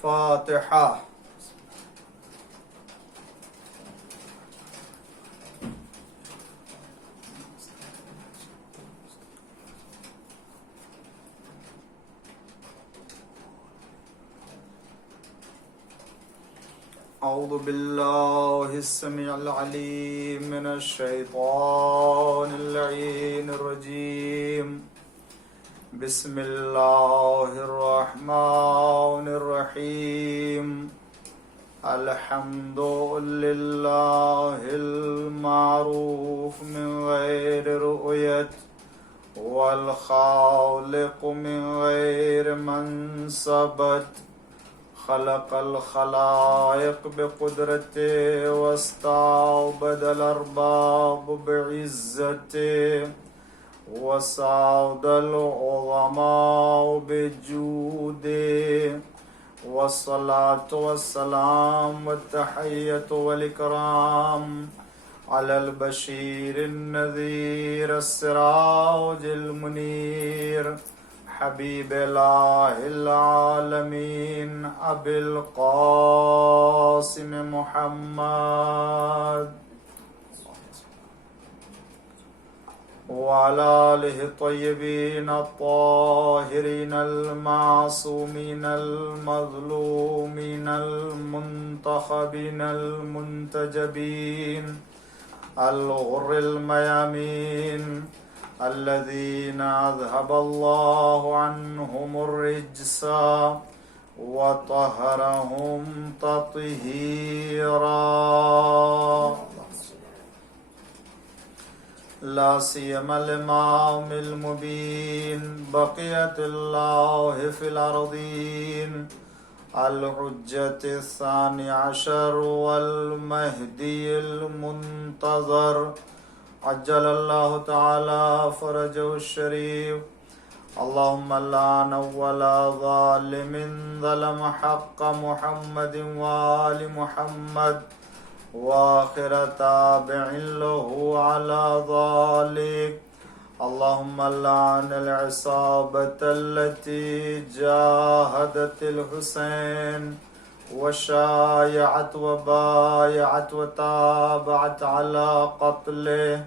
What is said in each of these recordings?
فاتحہ. اعوذ باللہ السمیع العلیم من الشیطان اللعین الرجیم. بسم اللہ الرحمن الرحیم. الحمد للہ المعروف من غیر رؤیت والخالق من غیر منصبت. خلق الخلائق بقدرته واستعبد الأرباب بعزته وسعد العظماء بجوده. والصلاة والسلام والتحية والإكرام على البشير النذير السراج المنير حبیب الہ العالمین ابی القاسم محمد وعلى آلہ الطیبین الطاہرین المعصومین المظلومین المنتخبین المنتجبین الغر المیامین الذين أذهب الله عنهم الرجس وطهرهم تطهيرا. لا سيما الإمام المبين بقية الله في الأرضين الحجة الثاني عشر والمهدي المنتظر عجل اللہ تعالی فرجہ الشریف. اللہم لعن اول ظالم ظلم حق محمد وآل محمد وآخر تابع له على ذلك. اللہم لعن العصابة التي جاهدت الحسين وشايعت وبايعت وتابعت على قتله.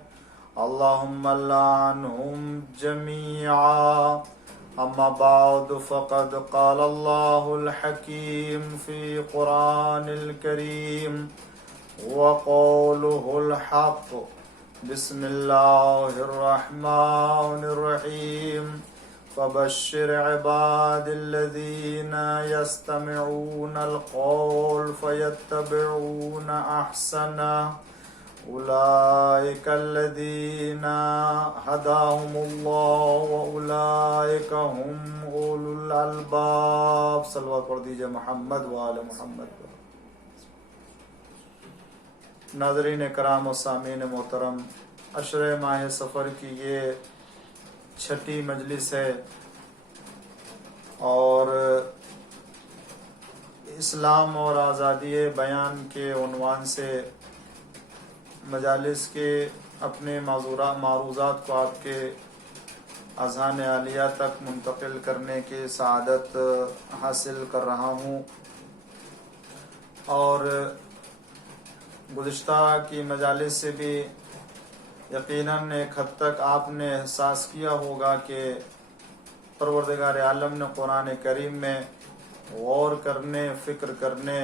اللهم لعنهم جميعا. أما بعد فقد قال الله الحكيم في قرآن الكريم وقوله الحق. بسم الله الرحمن الرحيم. فبشر عباد الذين يستمعون القول فيتبعون أحسنه. أولئك الذين هداهم الله وأولئك هم أولو الألباب. صلوات پڑھ دیجئے محمد وآل محمد. ناظرین کرام و سامعین محترم، عشرہ ماہ سفر کی یہ چھٹی مجلس ہے اور اسلام اور آزادی بیان کے عنوان سے مجالس کے اپنے معروضات کو آپ کے اذہان عالیہ تک منتقل کرنے کی سعادت حاصل کر رہا ہوں. اور گزشتہ کی مجالس سے بھی یقیناً ایک حد تک آپ نے احساس کیا ہوگا کہ پروردگار عالم نے قرآن کریم میں غور کرنے، فکر کرنے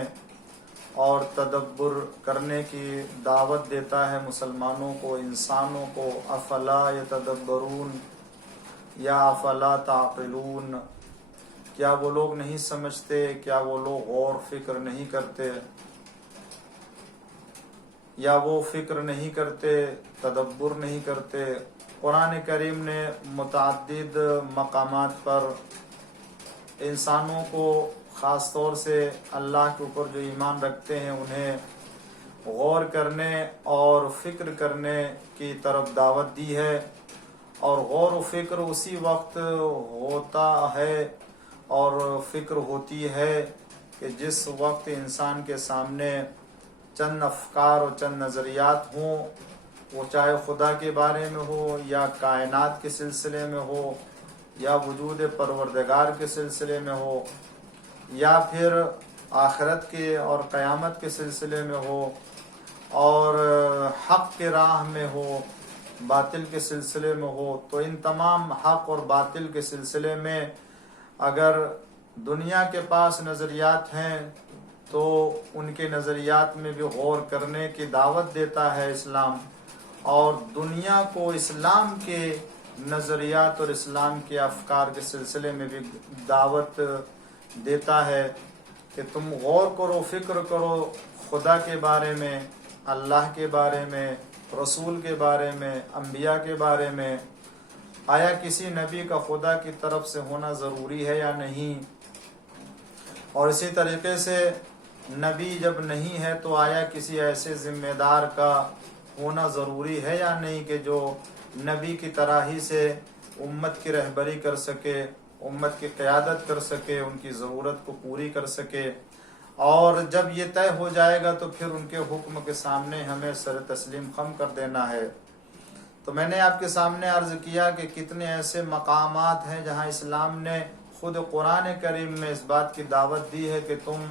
اور تدبر کرنے کی دعوت دیتا ہے مسلمانوں کو، انسانوں کو. افلا یتدبرون یا افلا تعقلون. کیا وہ لوگ نہیں سمجھتے؟ کیا وہ لوگ غور فکر نہیں کرتے؟ یا وہ فکر نہیں کرتے، تدبر نہیں کرتے؟ قرآن کریم نے متعدد مقامات پر انسانوں کو، خاص طور سے اللہ کے اوپر جو ایمان رکھتے ہیں، انہیں غور کرنے اور فکر کرنے کی طرف دعوت دی ہے. اور غور و فکر اسی وقت ہوتا ہے اور فکر ہوتی ہے کہ جس وقت انسان کے سامنے چند افکار اور چند نظریات ہوں، وہ چاہے خدا کے بارے میں ہو یا کائنات کے سلسلے میں ہو یا وجود پروردگار کے سلسلے میں ہو. یا پھر آخرت کے اور قیامت کے سلسلے میں ہو، اور حق کے راہ میں ہو، باطل کے سلسلے میں ہو، تو ان تمام حق اور باطل کے سلسلے میں اگر دنیا کے پاس نظریات ہیں تو ان کے نظریات میں بھی غور کرنے کی دعوت دیتا ہے اسلام، اور دنیا کو اسلام کے نظریات اور اسلام کے افکار کے سلسلے میں بھی دعوت دیتا ہے کہ تم غور کرو، فکر کرو خدا کے بارے میں، اللہ کے بارے میں، رسول کے بارے میں، انبیاء کے بارے میں، آیا کسی نبی کا خدا کی طرف سے ہونا ضروری ہے یا نہیں، اور اسی طریقے سے نبی جب نہیں ہے تو آیا کسی ایسے ذمہ دار کا ہونا ضروری ہے یا نہیں کہ جو نبی کی طرح ہی سے امت کی رہبری کر سکے، امت کی قیادت کر سکے، ان کی ضرورت کو پوری کر سکے، اور جب یہ طے ہو جائے گا تو پھر ان کے حکم کے سامنے ہمیں سر تسلیم خم کر دینا ہے۔ تو میں نے آپ کے سامنے عرض کیا کہ کتنے ایسے مقامات ہیں جہاں اسلام نے خود قرآن کریم میں اس بات کی دعوت دی ہے کہ تم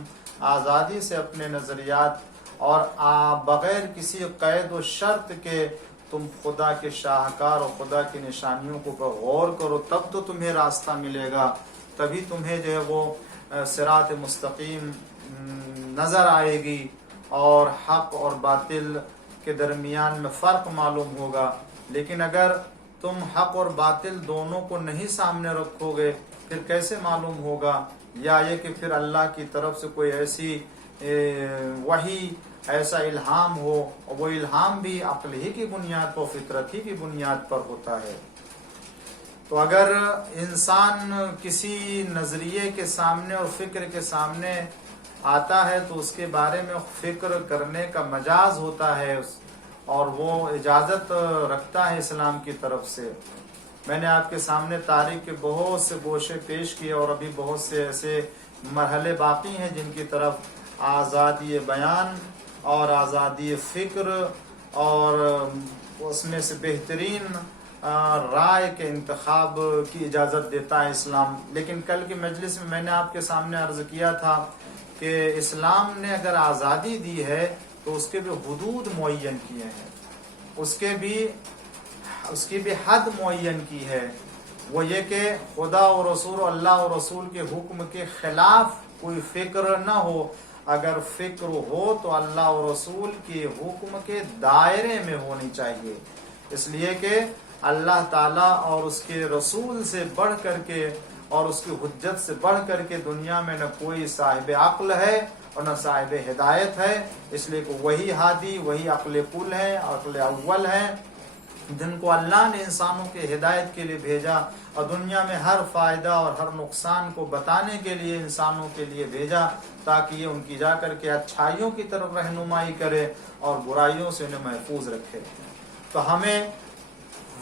آزادی سے اپنے نظریات اور بغیر کسی قید و شرط کے تم خدا کے شاہکار اور خدا کی نشانیوں کو غور کرو، تب تو تمہیں راستہ ملے گا، تبھی تمہیں جو ہے وہ صراط مستقیم نظر آئے گی اور حق اور باطل کے درمیان میں فرق معلوم ہوگا۔ لیکن اگر تم حق اور باطل دونوں کو نہیں سامنے رکھو گے پھر کیسے معلوم ہوگا؟ یا یہ کہ پھر اللہ کی طرف سے کوئی ایسی وحی، ایسا الہام ہو، اور وہ الہام بھی عقل ہی کی بنیاد پر، فطرت ہی کی بنیاد پر ہوتا ہے۔ تو اگر انسان کسی نظریے کے سامنے اور فکر کے سامنے آتا ہے تو اس کے بارے میں فکر کرنے کا مجاز ہوتا ہے اور وہ اجازت رکھتا ہے اسلام کی طرف سے۔ میں نے آپ کے سامنے تاریخ کے بہت سے گوشے پیش کیے اور ابھی بہت سے ایسے مرحلے باقی ہیں جن کی طرف آزادی بیان اور آزادی فکر اور اس میں سے بہترین رائے کے انتخاب کی اجازت دیتا ہے اسلام۔ لیکن کل کی مجلس میں نے آپ کے سامنے عرض کیا تھا کہ اسلام نے اگر آزادی دی ہے تو اس کے بھی حدود معین کیے ہیں، اس کی بھی حد معین کی ہے، وہ یہ کہ خدا و رسول، اللہ و رسول کے حکم کے خلاف کوئی فکر نہ ہو، اگر فکر ہو تو اللہ و رسول کے حکم کے دائرے میں ہونی چاہیے، اس لیے کہ اللہ تعالیٰ اور اس کے رسول سے بڑھ کر کے اور اس کی حجت سے بڑھ کر کے دنیا میں نہ کوئی صاحب عقل ہے اور نہ صاحب ہدایت ہے، اس لیے کہ وہی ہادی، وہی عقل کل ہے، عقل اول ہے، جن کو اللہ نے انسانوں کے ہدایت کے لیے بھیجا اور دنیا میں ہر فائدہ اور ہر نقصان کو بتانے کے لیے انسانوں کے لیے بھیجا تاکہ یہ ان کی جا کر کے اچھائیوں کی طرف رہنمائی کرے اور برائیوں سے انہیں محفوظ رکھے۔ تو ہمیں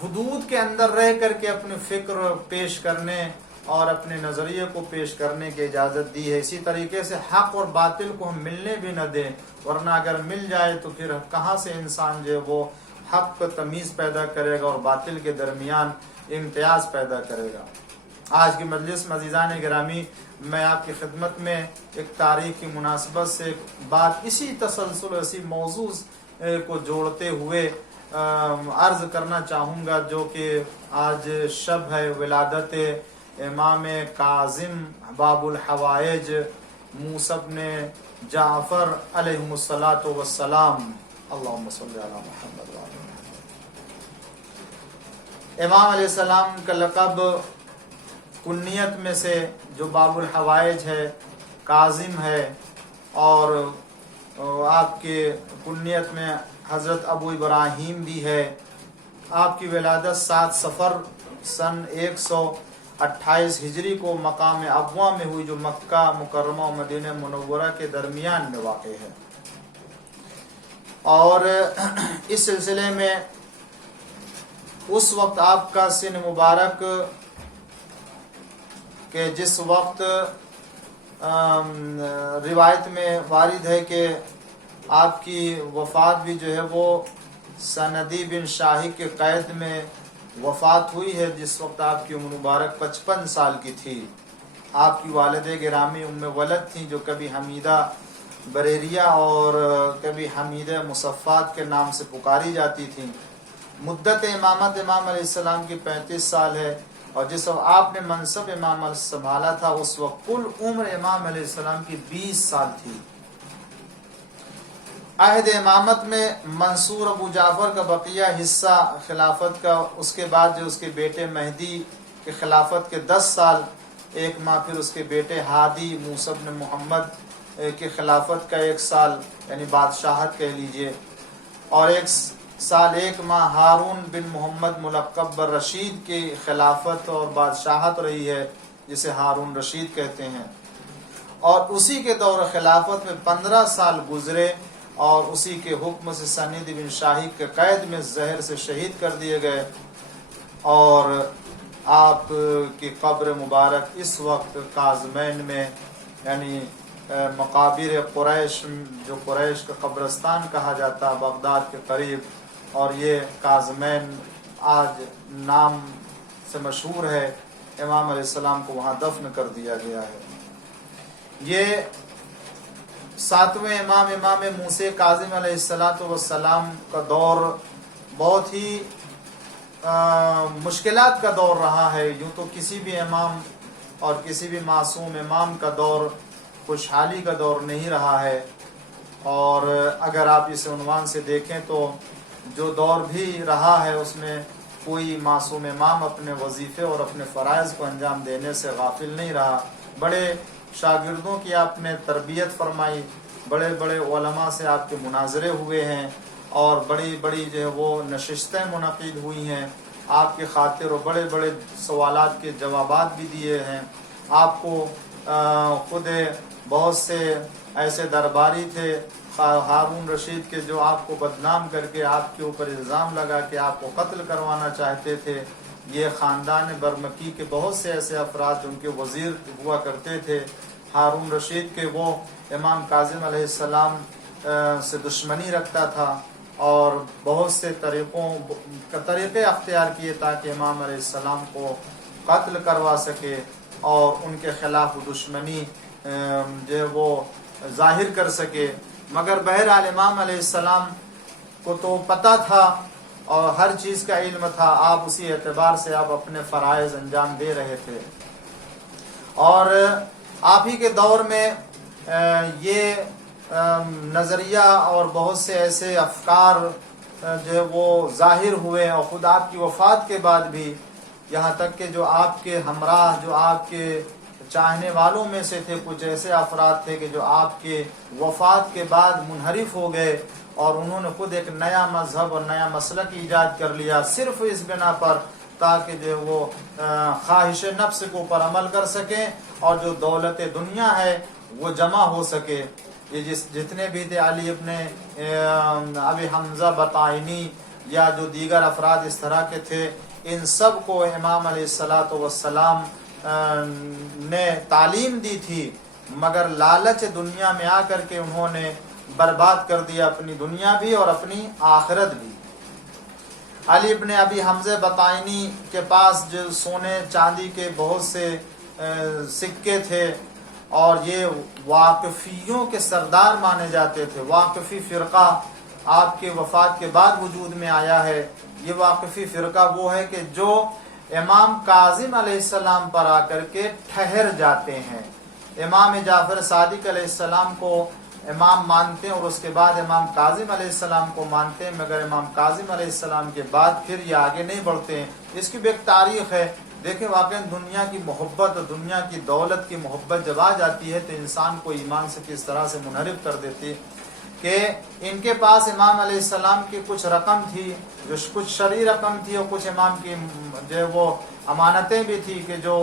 حدود کے اندر رہ کر کے اپنی فکر پیش کرنے اور اپنے نظریے کو پیش کرنے کی اجازت دی ہے۔ اسی طریقے سے حق اور باطل کو ہم ملنے بھی نہ دیں، ورنہ اگر مل جائے تو پھر کہاں سے انسان جو وہ حق پر تمیز پیدا کرے گا اور باطل کے درمیان امتیاز پیدا کرے گا۔ آج کی مجلس میں عزیزان گرامی، میں آپ کی خدمت میں ایک تاریخ کی مناسبت سے بات اسی تسلسل، اسی موضوع کو جوڑتے ہوئے عرض کرنا چاہوں گا، جو کہ آج شب ہے ولادت امام کاظم باب الحوائج موسیٰ بن جعفر علیہ الصلاۃ والسلام۔ اللہم صلی علی محمد وعلی محمد۔ امام علیہ السلام کا لقب کنیت میں سے جو باب الحوائج ہے، کاظم ہے، اور آپ کے کنیت میں حضرت ابو ابراہیم بھی ہے۔ آپ کی ولادت 7 صفر سن 128 ہجری کو مقام ابواں میں ہوئی، جو مکہ مکرمہ و مدینہ منورہ کے درمیان میں واقع ہے۔ اور اس سلسلے میں اس وقت آپ کا سن مبارک کہ جس وقت روایت میں وارد ہے کہ آپ کی وفات بھی جو ہے وہ سندی بن شاہی کے قید میں وفات ہوئی ہے، جس وقت آپ کی عمر مبارک 55 سال کی تھی۔ آپ کی والد گرامی ام ولد تھیں، جو کبھی حمیدہ بریریہ اور کبھی حمیدہ مصفات کے نام سے پکاری جاتی تھیں۔ مدت امامت امام علیہ السلام کی 35 سال ہے، اور جس وقت آپ نے منصب امام سنبھالا تھا اس وقت کل عمر امام علیہ السلام کی 20 سال تھی۔ عہد امامت میں منصور ابو جعفر کا بقیہ حصہ خلافت کا، اس کے بعد جو اس کے بیٹے مہدی کے خلافت کے 10 سال، 1 ماہ پھر اس کے بیٹے ہادی موسیٰ بن محمد کے خلافت کا 1 سال، یعنی بادشاہت کہہ لیجئے، اور 1 سال 1 ماہ ہارون بن محمد ملقب بر رشید کی خلافت اور بادشاہت رہی ہے، جسے ہارون رشید کہتے ہیں، اور اسی کے دور خلافت میں 15 سال گزرے، اور اسی کے حکم سے سنید بن شاہی کے قید میں زہر سے شہید کر دیے گئے، اور آپ کی قبر مبارک اس وقت کاظمین میں، یعنی مقابر قریش، جو قریش کا قبرستان کہا جاتا بغداد کے قریب، اور یہ کاظمین آج نام سے مشہور ہے، امام علیہ السلام کو وہاں دفن کر دیا گیا ہے۔ یہ 7ویں امام موسیٰ کاظم علیہ السلام کا دور بہت ہی مشکلات کا دور رہا ہے۔ یوں تو کسی بھی امام اور کسی بھی معصوم امام کا دور خوشحالی کا دور نہیں رہا ہے، اور اگر آپ اس عنوان سے دیکھیں تو جو دور بھی رہا ہے اس میں کوئی معصوم امام اپنے وظیفے اور اپنے فرائض کو انجام دینے سے غافل نہیں رہا۔ بڑے شاگردوں کی آپ نے تربیت فرمائی، بڑے بڑے علماء سے آپ کے مناظرے ہوئے ہیں، اور بڑی بڑی جو ہے وہ نشستیں منعقد ہوئی ہیں آپ کی خاطر، اور بڑے بڑے سوالات کے جوابات بھی دیے ہیں۔ آپ کو خود بہت سے ایسے درباری تھے ہارون رشید کے جو آپ کو بدنام کر کے آپ کے اوپر الزام لگا کہ آپ کو قتل کروانا چاہتے تھے۔ یہ خاندان برمکی کے بہت سے ایسے افراد جو ان کے وزیر ہوا کرتے تھے، ہارون رشید کے وہ امام کاظم علیہ السلام سے دشمنی رکھتا تھا، اور بہت سے طریقے اختیار کیے تاکہ امام علیہ السلام کو قتل کروا سکے اور ان کے خلاف دشمنی جو ہے وہ ظاہر کر سکے۔ مگر بہرحال امام علیہ السلام کو تو پتہ تھا اور ہر چیز کا علم تھا، آپ اسی اعتبار سے آپ اپنے فرائض انجام دے رہے تھے، اور آپ ہی کے دور میں یہ نظریہ اور بہت سے ایسے افکار جو ہے وہ ظاہر ہوئے، اور خود آپ کی وفات کے بعد بھی، یہاں تک کہ جو آپ کے ہمراہ، جو آپ کے چاہنے والوں میں سے تھے، کچھ ایسے افراد تھے کہ جو آپ کے وفات کے بعد منحرف ہو گئے، اور انہوں نے خود ایک نیا مذہب اور نیا مسلک ایجاد کر لیا، صرف اس بنا پر تاکہ جو وہ خواہش نفس کے اوپر عمل کر سکیں، اور جو دولت دنیا ہے وہ جمع ہو سکے۔ یہ جتنے بھی تھے علی ابن ابی حمزہ بطائنی یا جو دیگر افراد اس طرح کے تھے، ان سب کو امام علیہ السلام نے تعلیم دی تھی، مگر لالچ دنیا میں آ کر کے انہوں نے برباد کر دیا اپنی دنیا بھی اور اپنی آخرت بھی۔ علی ابن ابی حمزہ بطائنی کے پاس جو سونے چاندی کے بہت سے سکے تھے، اور یہ واقفیوں کے سردار مانے جاتے تھے۔ واقفی فرقہ آپ کے وفات کے بعد وجود میں آیا ہے۔ یہ واقفی فرقہ وہ ہے کہ جو امام کاظم علیہ السلام پر آ کر کے ٹھہر جاتے ہیں، امام جعفر صادق علیہ السلام کو امام مانتے ہیں، اور اس کے بعد امام کاظم علیہ السلام کو مانتے ہیں، مگر امام کاظم علیہ السلام کے بعد پھر یہ آگے نہیں بڑھتے ہیں۔ اس کی بھی ایک تاریخ ہے۔ دیکھیں واقعی دنیا کی محبت اور دنیا کی دولت کی محبت جب آ جاتی ہے تو انسان کو ایمان سے کس طرح سے منحرف کر دیتی ہے، کہ ان کے پاس امام علیہ السلام کی کچھ رقم تھی، جو کچھ شرعی رقم تھی، اور کچھ امام کی جو ہے وہ امانتیں بھی تھی کہ جو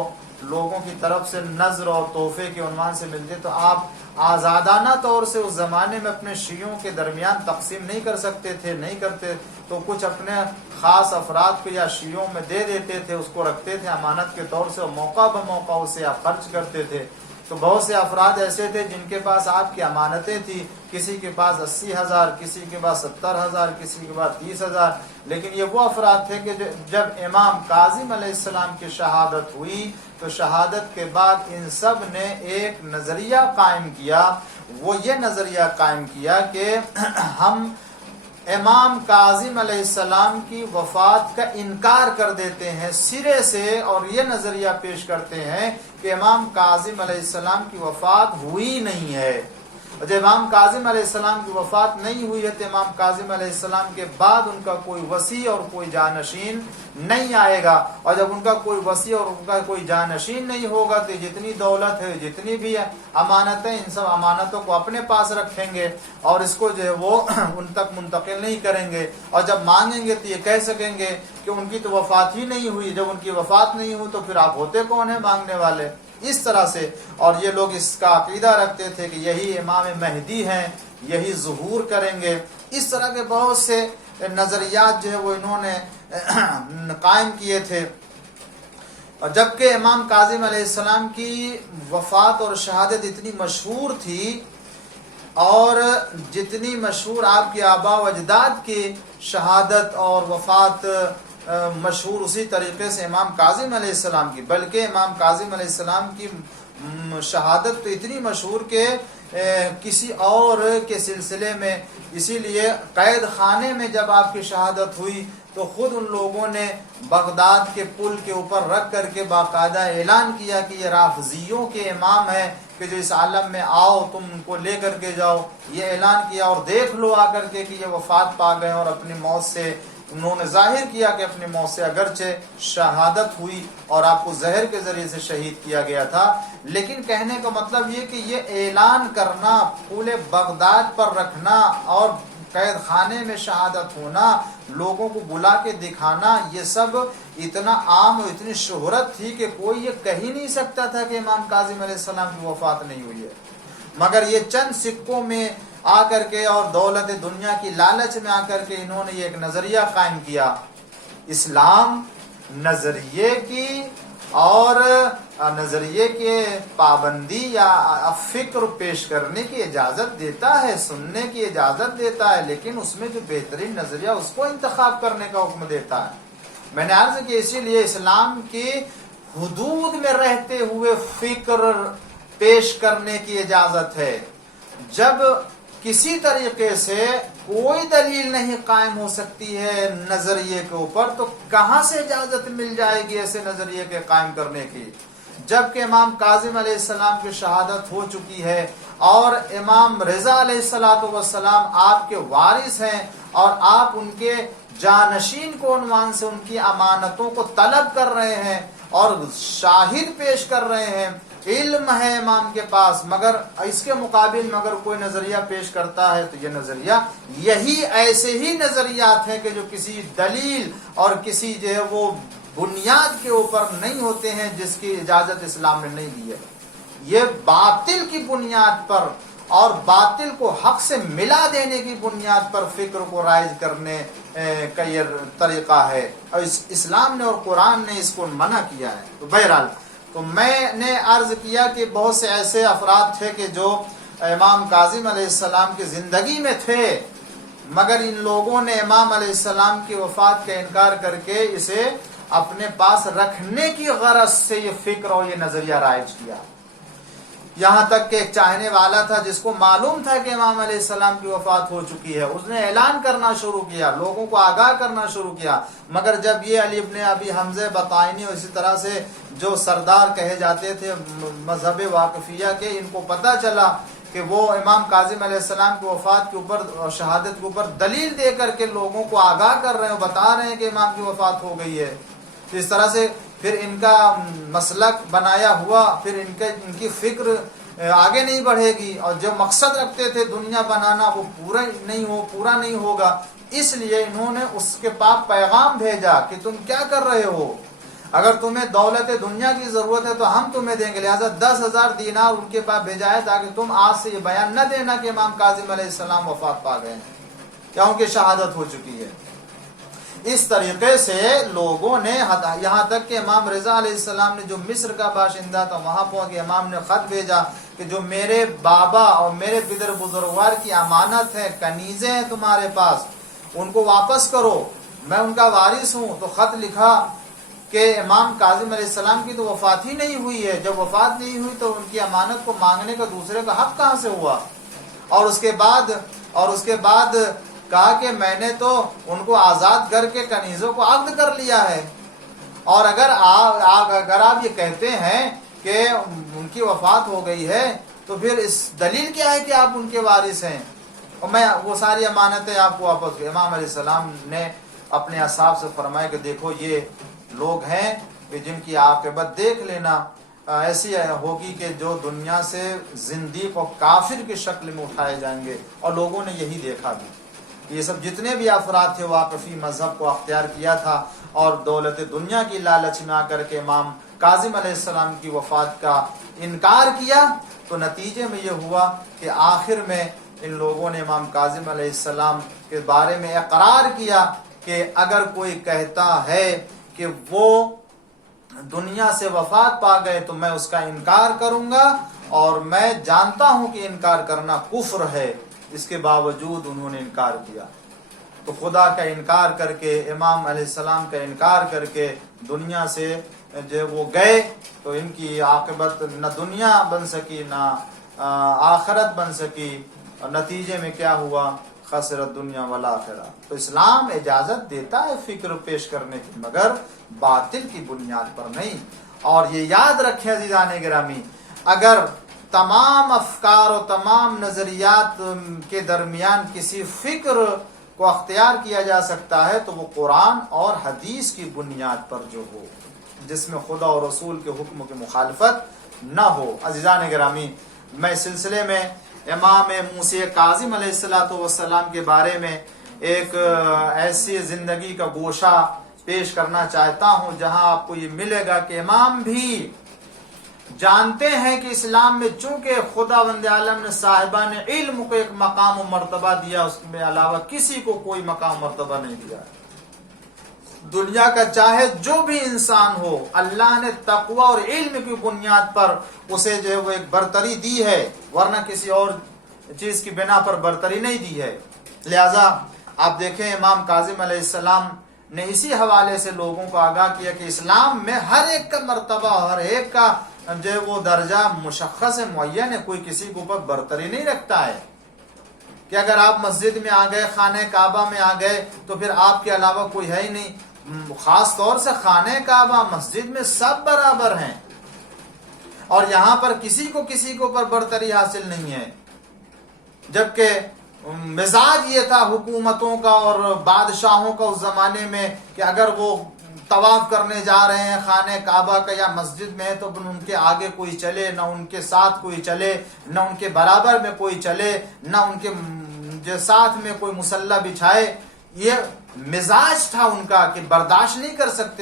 لوگوں کی طرف سے نذر اور تحفے کے عنوان سے ملتے، تو آپ آزادانہ طور سے اس زمانے میں اپنے شیعوں کے درمیان تقسیم نہیں کر سکتے تھے، نہیں کرتے، تو کچھ اپنے خاص افراد کو یا شیعوں میں دے دیتے تھے، اس کو رکھتے تھے امانت کے طور سے، اور موقع بموقع اسے آپ خرچ کرتے تھے۔ تو بہت سے افراد ایسے تھے جن کے پاس آپ کی امانتیں تھیں، کسی کے پاس 80,000، کسی کے پاس 70,000، کسی کے پاس 30,000، لیکن یہ وہ افراد تھے کہ جب امام کاظم علیہ السلام کی شہادت ہوئی تو شہادت کے بعد ان سب نے ایک نظریہ قائم کیا. وہ یہ نظریہ قائم کیا کہ ہم امام کاظم علیہ السلام کی وفات کا انکار کر دیتے ہیں سرے سے، اور یہ نظریہ پیش کرتے ہیں کہ امام کاظم علیہ السلام کی وفات ہوئی نہیں ہے. جب امام کاظم علیہ السلام کی وفات نہیں ہوئی ہے تو امام کاظم علیہ السلام کے بعد ان کا کوئی وصی اور کوئی جانشین نہیں آئے گا، اور جب ان کا کوئی وصی اور ان کا کوئی جانشین نہیں ہوگا تو جتنی دولت ہے، جتنی بھی امانتیں، ان سب امانتوں کو اپنے پاس رکھیں گے اور اس کو جو ہے وہ ان تک منتقل نہیں کریں گے، اور جب مانگیں گے تو یہ کہہ سکیں گے کہ ان کی تو وفات ہی نہیں ہوئی. جب ان کی وفات نہیں ہوئی تو پھر آپ ہوتے کون ہیں مانگنے والے؟ اس طرح سے. اور یہ لوگ اس کا عقیدہ رکھتے تھے کہ یہی امام مہدی ہیں، یہی ظہور کریں گے. اس طرح کے بہت سے نظریات جو ہے وہ انہوں نے قائم کیے تھے. اور جبکہ امام کاظم علیہ السلام کی وفات اور شہادت اتنی مشہور تھی، اور جتنی مشہور آپ کے آباء و اجداد کی شہادت اور وفات مشہور، اسی طریقے سے امام کاظم علیہ السلام کی، بلکہ امام کاظم علیہ السلام کی شہادت تو اتنی مشہور کہ کسی اور کے سلسلے میں، اسی لیے قید خانے میں جب آپ کی شہادت ہوئی تو خود ان لوگوں نے بغداد کے پل کے اوپر رکھ کر کے باقاعدہ اعلان کیا کہ یہ رافضیوں کے امام ہیں کہ جو اس عالم میں آؤ، تم ان کو لے کر کے جاؤ. یہ اعلان کیا اور دیکھ لو آ کر کے کہ یہ وفات پا گئے، اور اپنی موت سے انہوں نے ظاہر کیا کہ اپنی موت سے اگرچہ شہادت ہوئی اور آپ کو زہر کے ذریعے سے شہید کیا گیا تھا، لیکن کہنے کا مطلب یہ کہ یہ اعلان کرنا، پورے بغداد پر رکھنا اور قید خانے میں شہادت ہونا، لوگوں کو بلا کے دکھانا، یہ سب اتنا عام اور اتنی شہرت تھی کہ کوئی یہ کہہ ہی نہیں سکتا تھا کہ امام کاظم علیہ السلام کی وفات نہیں ہوئی ہے. مگر یہ چند سکوں میں آ کر کے اور دولت دنیا کی لالچ میں آ کر کے انہوں نے یہ ایک نظریہ قائم کیا. اسلام نظریے کی اور نظریے کے پابندی یا فکر پیش کرنے کی اجازت دیتا ہے، سننے کی اجازت دیتا ہے، لیکن اس میں جو بہترین نظریہ اس کو انتخاب کرنے کا حکم دیتا ہے. میں نے عرض کیا اسی لیے اسلام کی حدود میں رہتے ہوئے فکر پیش کرنے کی اجازت ہے. جب کسی طریقے سے کوئی دلیل نہیں قائم ہو سکتی ہے نظریے کے اوپر، تو کہاں سے اجازت مل جائے گی ایسے نظریے کے قائم کرنے کی؟ جبکہ امام کاظم علیہ السلام کی شہادت ہو چکی ہے اور امام رضا علیہ السلام آپ کے وارث ہیں، اور آپ ان کے جانشین کو عنوان سے ان کی امانتوں کو طلب کر رہے ہیں اور شاہد پیش کر رہے ہیں. علم ہے امام کے پاس، مگر اس کے مقابل میں اگر کوئی نظریہ پیش کرتا ہے تو یہ نظریہ، یہی ایسے ہی نظریات ہیں کہ جو کسی دلیل اور کسی جو ہے وہ بنیاد کے اوپر نہیں ہوتے ہیں، جس کی اجازت اسلام نے نہیں دی ہے. یہ باطل کی بنیاد پر اور باطل کو حق سے ملا دینے کی بنیاد پر فکر کو رائج کرنے کا یہ طریقہ ہے، اور اسلام نے اور قرآن نے اس کو منع کیا ہے. تو بہرحال تو میں نے عرض کیا کہ بہت سے ایسے افراد تھے کہ جو امام کاظم علیہ السلام کی زندگی میں تھے، مگر ان لوگوں نے امام علیہ السلام کی وفات کا انکار کر کے اسے اپنے پاس رکھنے کی غرض سے یہ فکر اور یہ نظریہ رائج کیا. یہاں تک کہ ایک چاہنے والا تھا جس کو معلوم تھا کہ امام علیہ السلام کی وفات ہو چکی ہے، اس نے اعلان کرنا شروع کیا، لوگوں کو آگاہ کرنا شروع کیا. مگر جب یہ علی ابن ابی حمزہ بطائنی اور اسی طرح سے جو سردار کہے جاتے تھے مذہب واقفیہ کے، ان کو پتہ چلا کہ وہ امام کاظم علیہ السلام کی وفات کے اوپر اور شہادت کے اوپر دلیل دے کر کے لوگوں کو آگاہ کر رہے ہیں، بتا رہے ہیں کہ امام کی وفات ہو گئی ہے، تو اس طرح سے پھر ان کا مسلک بنایا ہوا، پھر ان کی فکر آگے نہیں بڑھے گی، اور جو مقصد رکھتے تھے دنیا بنانا وہ پورا نہیں ہوگا. اس لیے انہوں نے اس کے پاس پیغام بھیجا کہ تم کیا کر رہے ہو، اگر تمہیں دولت دنیا کی ضرورت ہے تو ہم تمہیں دیں گے. لہٰذا 10,000 دینار ان کے پاس بھیجا ہے تاکہ تم آج سے یہ بیان نہ دینا کہ امام کاظم علیہ السلام وفات پا گئے ہیں یا ان کی شہادت ہو چکی ہے. اس طریقے سے لوگوں نے یہاں تک کہ امام رضا علیہ السلام نے جو مصر کا باشندہ تھا وہاں پہنچ کے امام نے خط بھیجا کہ جو میرے بابا اور میرے پدر بزرگوار کی امانت ہے، کنیزیں ہیں تمہارے پاس، ان کو واپس کرو، میں ان کا وارث ہوں. تو خط لکھا کہ امام کاظم علیہ السلام کی تو وفات ہی نہیں ہوئی ہے. جب وفات نہیں ہوئی تو ان کی امانت کو مانگنے کا دوسرے کا حق کہاں سے ہوا؟ اور اس کے بعد کہا کہ میں نے تو ان کو آزاد کر کے کنیزوں کو عقد کر لیا ہے. اور اگر آپ یہ کہتے ہیں کہ ان کی وفات ہو گئی ہے تو پھر اس دلیل کیا ہے کہ آپ ان کے وارث ہیں؟ اور میں وہ ساری امانتیں آپ کو واپس. امام علیہ السلام نے اپنے اصحاب سے فرمایا کہ دیکھو یہ لوگ ہیں کہ جن کی عاقبت دیکھ لینا ایسی ہوگی کہ جو دنیا سے زندیق و کافر کی شکل میں اٹھائے جائیں گے. اور لوگوں نے یہی دیکھا بھی. یہ سب جتنے بھی افراد تھے واقفی مذہب کو اختیار کیا تھا اور دولت دنیا کی لالچ میں آ کر کے امام کاظم علیہ السلام کی وفات کا انکار کیا. تو نتیجے میں یہ ہوا کہ آخر میں ان لوگوں نے امام کاظم علیہ السلام کے بارے میں اقرار کیا کہ اگر کوئی کہتا ہے کہ وہ دنیا سے وفات پا گئے تو میں اس کا انکار کروں گا، اور میں جانتا ہوں کہ انکار کرنا کفر ہے. اس کے باوجود انہوں نے انکار کیا. تو خدا کا انکار کر کے، امام علیہ السلام کا انکار کر کے دنیا سے جب وہ گئے تو ان کی عاقبت نہ دنیا بن سکی نہ آخرت بن سکی. اور نتیجے میں کیا ہوا؟ خسرت دنیا والآخرہ. تو اسلام اجازت دیتا ہے فکر پیش کرنے کی، مگر باطل کی بنیاد پر نہیں. اور یہ یاد رکھیں عزیزان گرامی، اگر تمام افکار و تمام نظریات کے درمیان کسی فکر کو اختیار کیا جا سکتا ہے تو وہ قرآن اور حدیث کی بنیاد پر جو ہو، جس میں خدا اور رسول کے حکم کی مخالفت نہ ہو. عزیزان گرامی، میں اس سلسلے میں امام موسی کاظم علیہ السلام کے بارے میں ایک ایسی زندگی کا گوشہ پیش کرنا چاہتا ہوں جہاں آپ کو یہ ملے گا کہ امام بھی جانتے ہیں کہ اسلام میں چونکہ خدا وند عالم نے صاحبان علم کو ایک مقام و مرتبہ دیا، اس میں علاوہ کسی کو کوئی مقام مرتبہ نہیں دیا. دنیا کا چاہے جو بھی انسان ہو، اللہ نے تقوی اور علم کی بنیاد پر اسے جو ہے وہ ایک برتری دی ہے، ورنہ کسی اور چیز کی بنا پر برتری نہیں دی ہے. لہذا آپ دیکھیں امام کاظم علیہ السلام نے اسی حوالے سے لوگوں کو آگاہ کیا کہ اسلام میں ہر ایک کا مرتبہ، ہر ایک کا جو ہے وہ درجہ مشخص ہے، معین ہے. کوئی کسی کے اوپر برتری نہیں رکھتا ہے کہ اگر آپ مسجد میں آ گئے، خانہ کعبہ میں آ گئے تو پھر آپ کے علاوہ کوئی ہے ہی نہیں. خاص طور سے خانہ کعبہ، مسجد میں سب برابر ہیں، اور یہاں پر کسی کو اوپر برتری حاصل نہیں ہے. جبکہ مزاج یہ تھا حکومتوں کا اور بادشاہوں کا اس زمانے میں کہ اگر وہ طواف کرنے جا رہے ہیں خانہ کعبہ کا یا مسجد میں تو ان کے آگے کوئی چلے، نہ ان کے ساتھ کوئی چلے، نہ ان کے برابر میں کوئی چلے، نہ ان کے ساتھ میں کوئی مسلح بچھائے. یہ مزاج تھا ان کا کہ برداشت نہیں کر سکتے